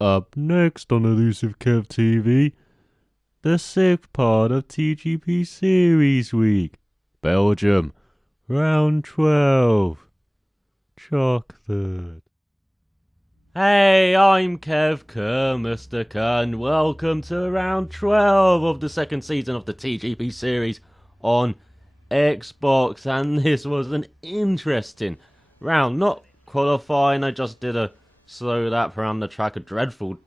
Up next on ElusiveKevTV, the sixth part of TGP Series Week. Belgium, round 12. Chocolate. Hey, I'm Kev Kerr, Mr. Kerr, and welcome to round 12 of the second season of the TGP series on Xbox. And this was an interesting round. Not qualifying, I just did a slow lap around the track, a dreadful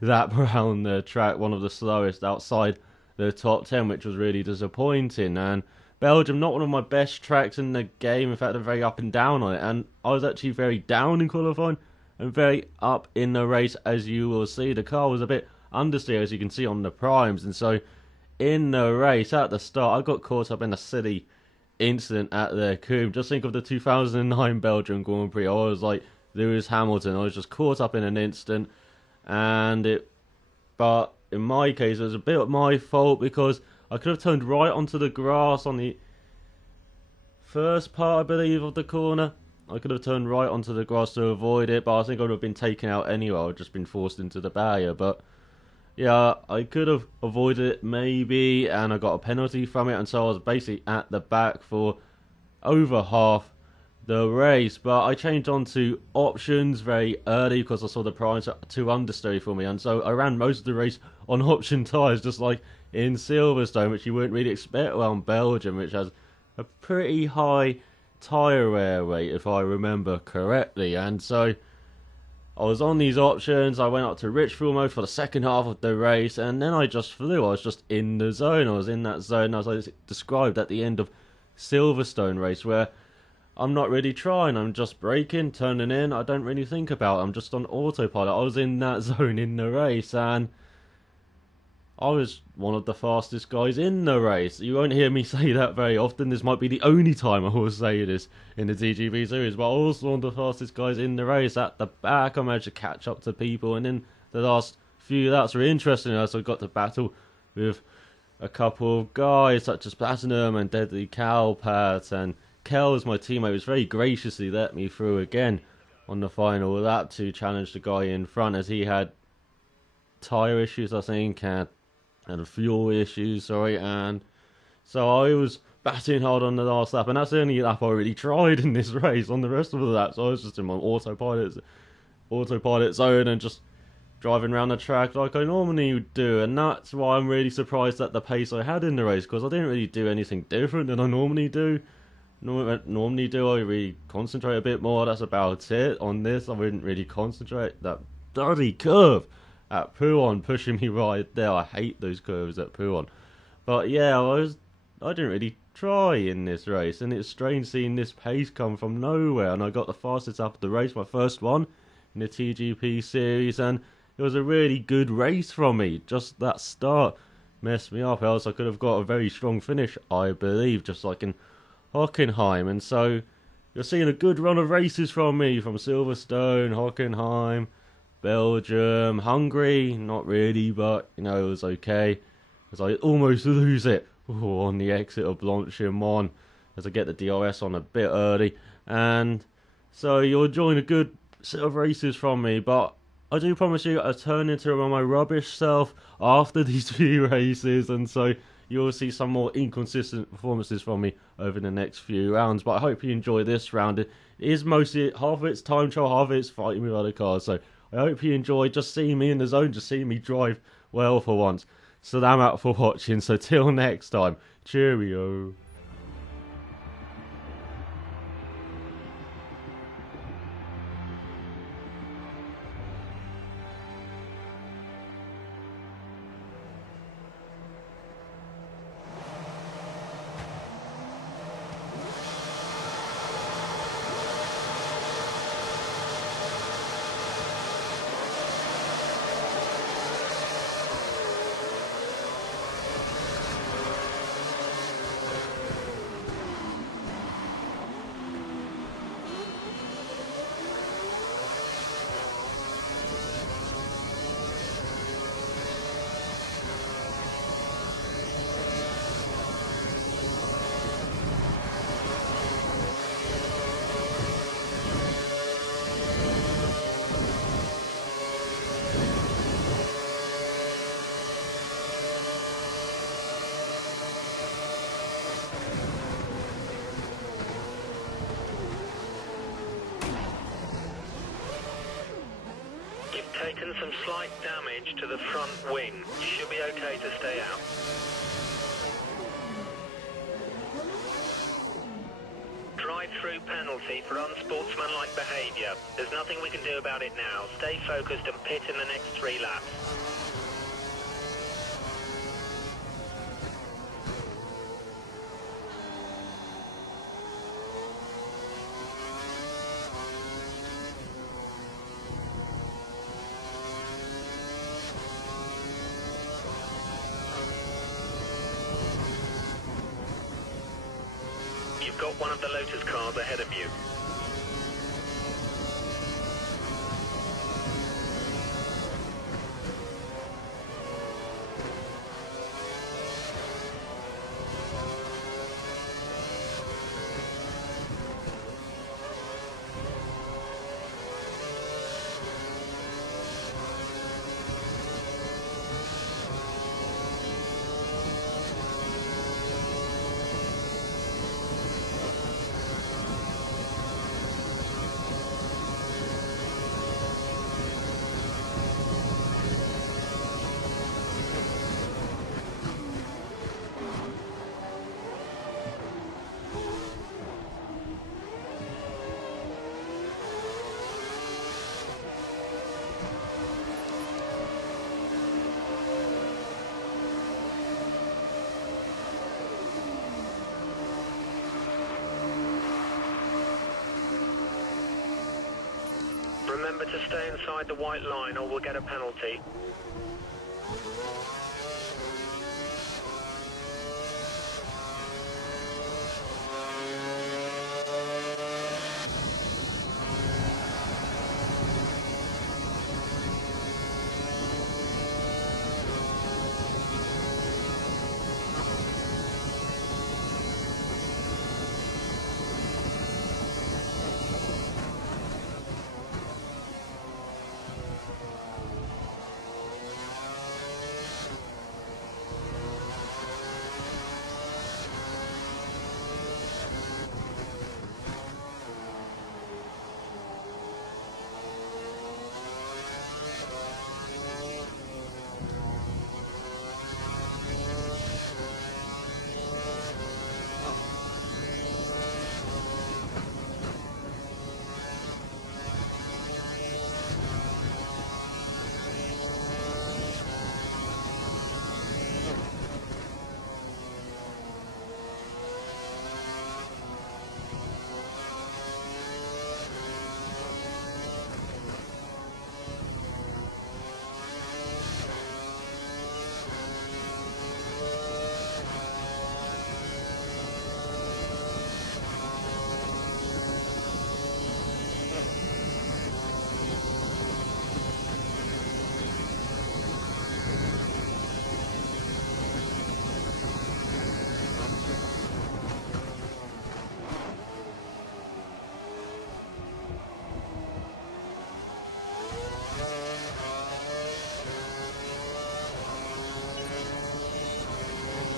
lap around the track, one of the slowest outside the top 10, which was really disappointing. And Belgium, not one of my best tracks in the game. In fact, they're very up and down on it. And I was actually very down in qualifying and very up in the race, as you will see. The car was a bit understeer, as you can see on the primes. And so in the race at the start, I got caught up in a silly incident at the Coupe. Just think of the 2009 Belgian Grand Prix. I was like Lewis Hamilton. I was just caught up in an instant, but in my case, it was a bit of my fault because I could have turned right onto the grass on the first part, I believe, of the corner. I could have turned right onto the grass to avoid it, but I think I would have been taken out anyway. I'd just been forced into the barrier, but yeah, I could have avoided it maybe, and I got a penalty from it, and so I was basically at the back for over half the race. But I changed on to options very early because I saw the primes too understeer for me, and so I ran most of the race on option tyres, just like in Silverstone, which you wouldn't really expect around Belgium, which has a pretty high tyre wear rate, if I remember correctly. And so I was on these options. I went up to rich fuel mode for the second half of the race, and then I just flew. I was just in the zone. I was in that zone as I described at the end of Silverstone race, where I'm not really trying. I'm just braking, turning in. I don't really think about it. I'm just on autopilot. I was in that zone in the race, and I was one of the fastest guys in the race. You won't hear me say that very often. This might be the only time I will say this in the TGP series, but I was one of the fastest guys in the race. At the back, I managed to catch up to people, and then the last few laps were interesting as I got to battle with a couple of guys such as Platinum and Deadly Cowpat, and Kells, my teammate, was very graciously let me through again on the final lap to challenge the guy in front, as he had tyre issues, I think, and fuel issues, and so I was batting hard on the last lap, and that's the only lap I really tried in this race. On the rest of the laps, I was just in my autopilot zone and just driving around the track like I normally would do, and that's why I'm really surprised at the pace I had in the race, because I didn't really do anything different than I normally do. I really concentrate a bit more. That's about it. On this, I wouldn't really concentrate. That bloody curve at Pouon pushing me right there. I hate those curves at Pouon. But yeah, I didn't really try in this race, and it's strange seeing this pace come from nowhere. And I got the fastest lap of the race, my first one in the TGP series, and it was a really good race from me. Just that start messed me up, else I could have got a very strong finish, I believe, just like in Hockenheim. And so you're seeing a good run of races from me, from Silverstone, Hockenheim, Belgium, Hungary, not really, but it was okay, as I almost lose it on the exit of Blanchimont, as I get the DRS on a bit early. And so you're enjoying a good set of races from me, but I do promise you I'll turn into my rubbish self after these few races, and so you'll see some more inconsistent performances from me over the next few rounds. But I hope you enjoy this round. It is mostly half of it's time trial, half of it's fighting with other cars, so I hope you enjoy just seeing me in the zone, just seeing me drive well for once. So I'm out for watching, so till next time, cheerio. Taken some slight damage to the front wing. You should be okay to stay out. Drive-through penalty for unsportsmanlike behaviour. There's nothing we can do about it now. Stay focused and pit in the next 3 laps. You've got one of the Lotus cars ahead of you. Remember to stay inside the white line or we'll get a penalty.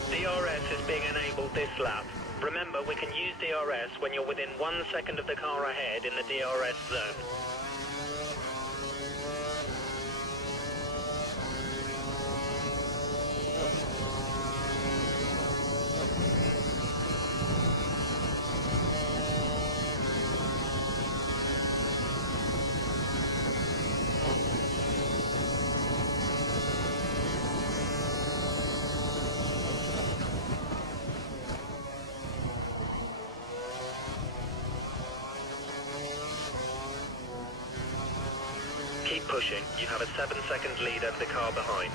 DRS is being enabled this lap. Remember, we can use DRS when you're within 1 second of the car ahead in the DRS zone. Keep pushing. You have a 7-second lead over the car behind.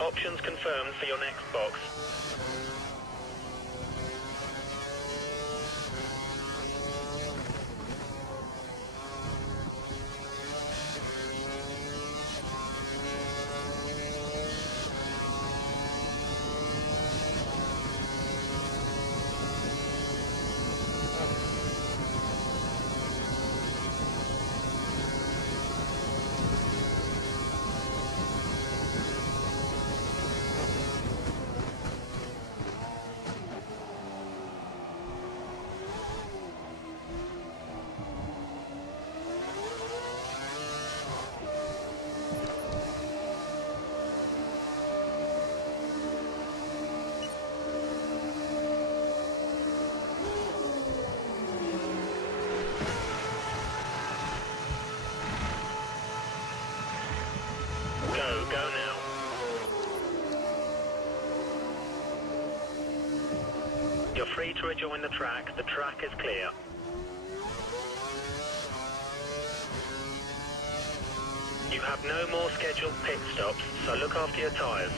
Options confirmed for your next box. You're free to rejoin the track. The track is clear. You have no more scheduled pit stops, so look after your tyres.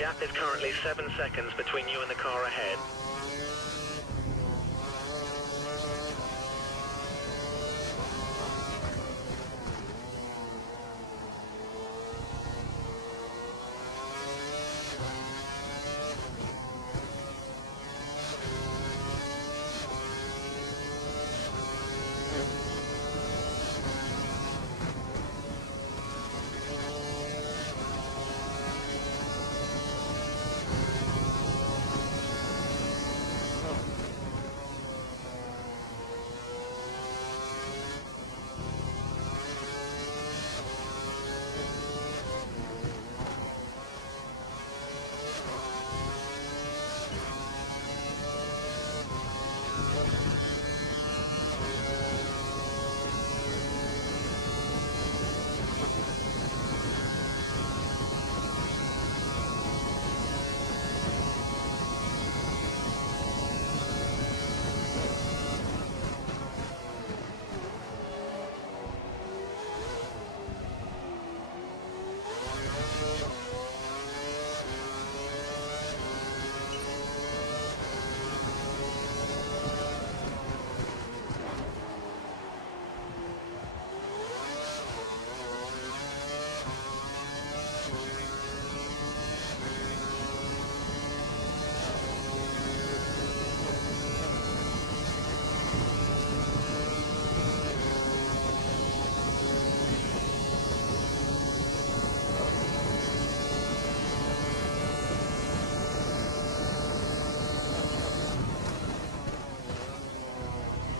Gap is currently 7 seconds between you and the car ahead.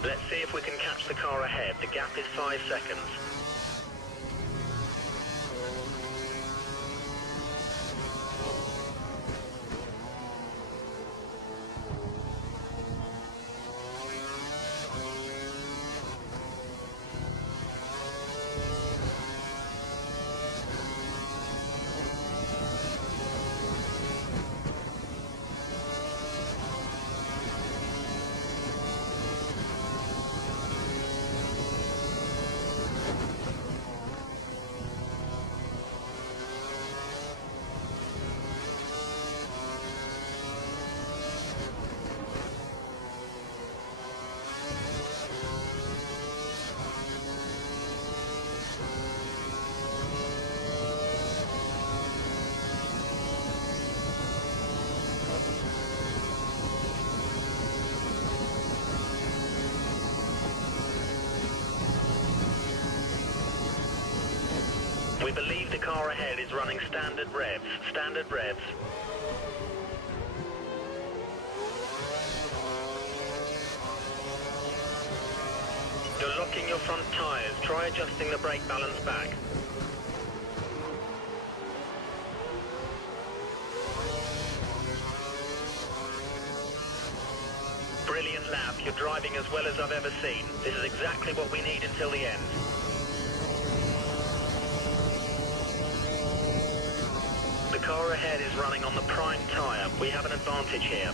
Let's see if we can catch the car ahead. The gap is 5 seconds. We believe the car ahead is running standard revs. Standard revs. You're locking your front tyres. Try adjusting the brake balance back. Brilliant lap. You're driving as well as I've ever seen. This is exactly what we need until the end. The car ahead is running on the prime tyre. We have an advantage here.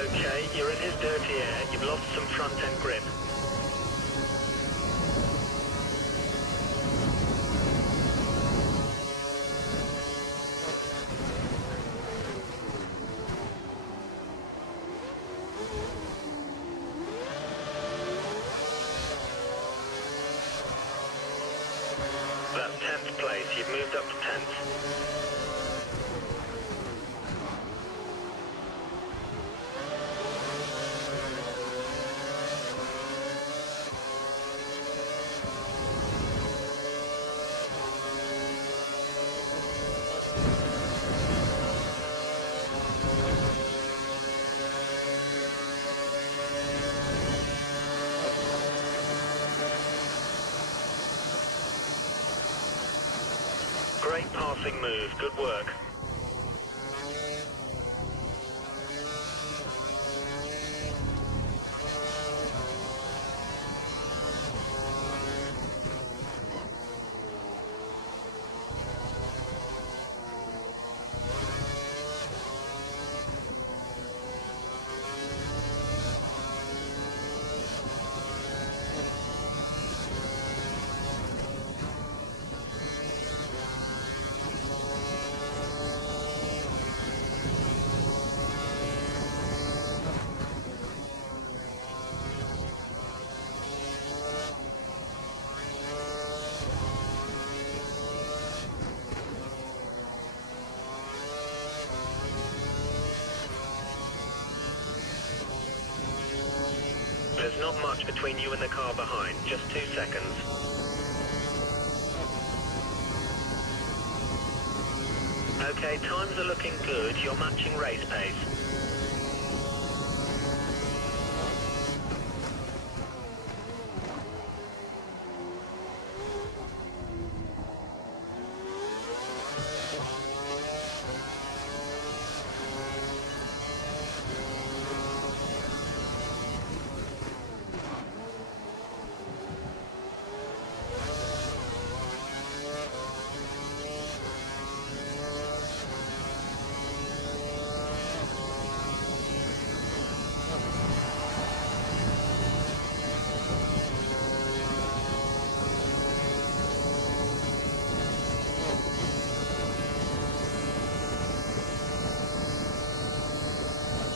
Okay, you're in his dirty air. You've lost some front-end grip. That's 10th place. You've moved up to 10th. Great passing move, good work. There's not much between you and the car behind, just 2 seconds. Okay, times are looking good, you're matching race pace.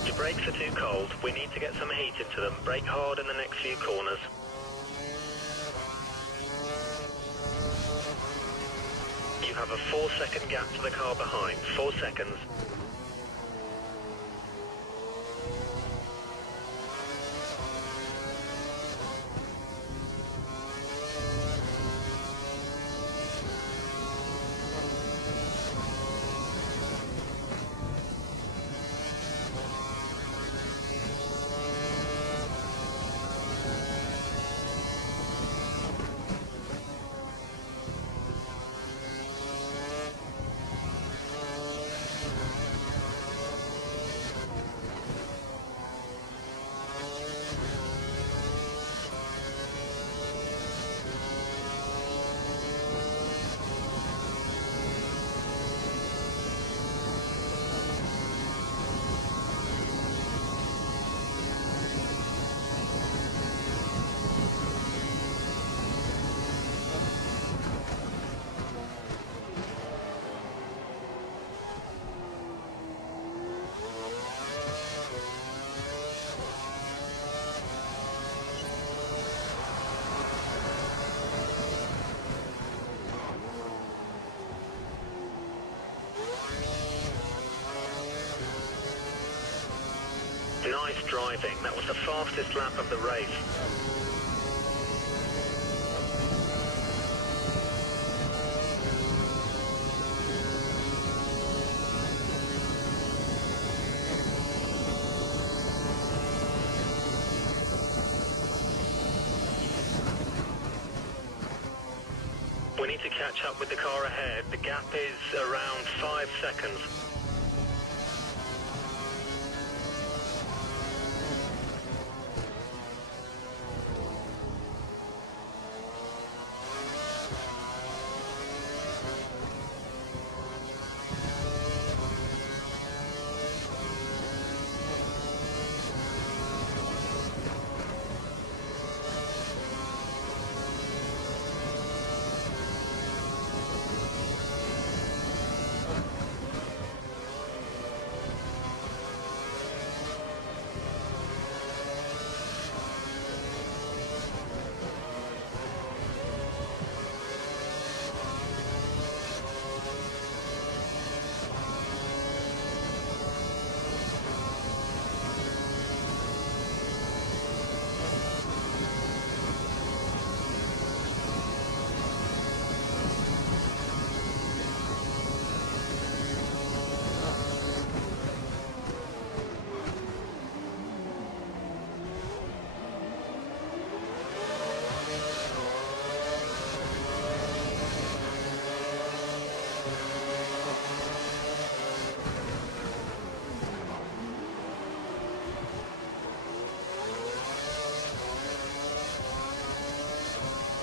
Your brakes are too cold. We need to get some heat into them. Brake hard in the next few corners. You have a 4-second gap to the car behind. 4 seconds. driving. That was the fastest lap of the race. We need to catch up with the car ahead. The gap is around 5 seconds.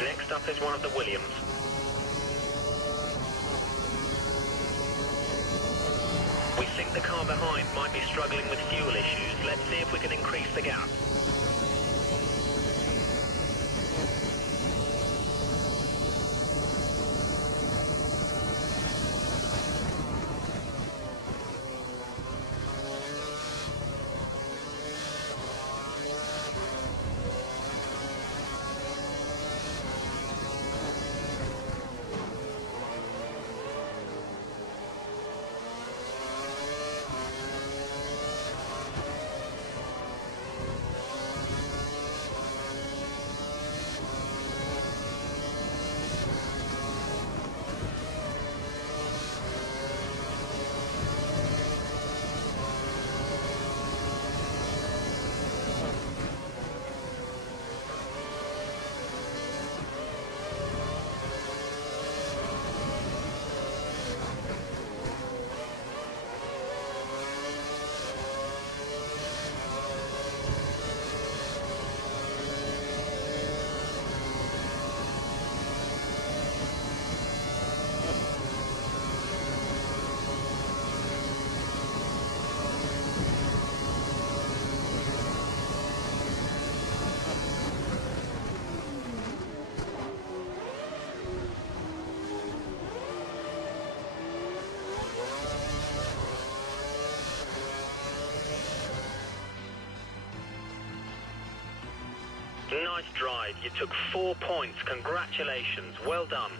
Next up is one of the Williams. We think the car behind might be struggling with fuel issues. Let's see if we can increase the gap. Nice drive. You took 4 points. Congratulations. Well done.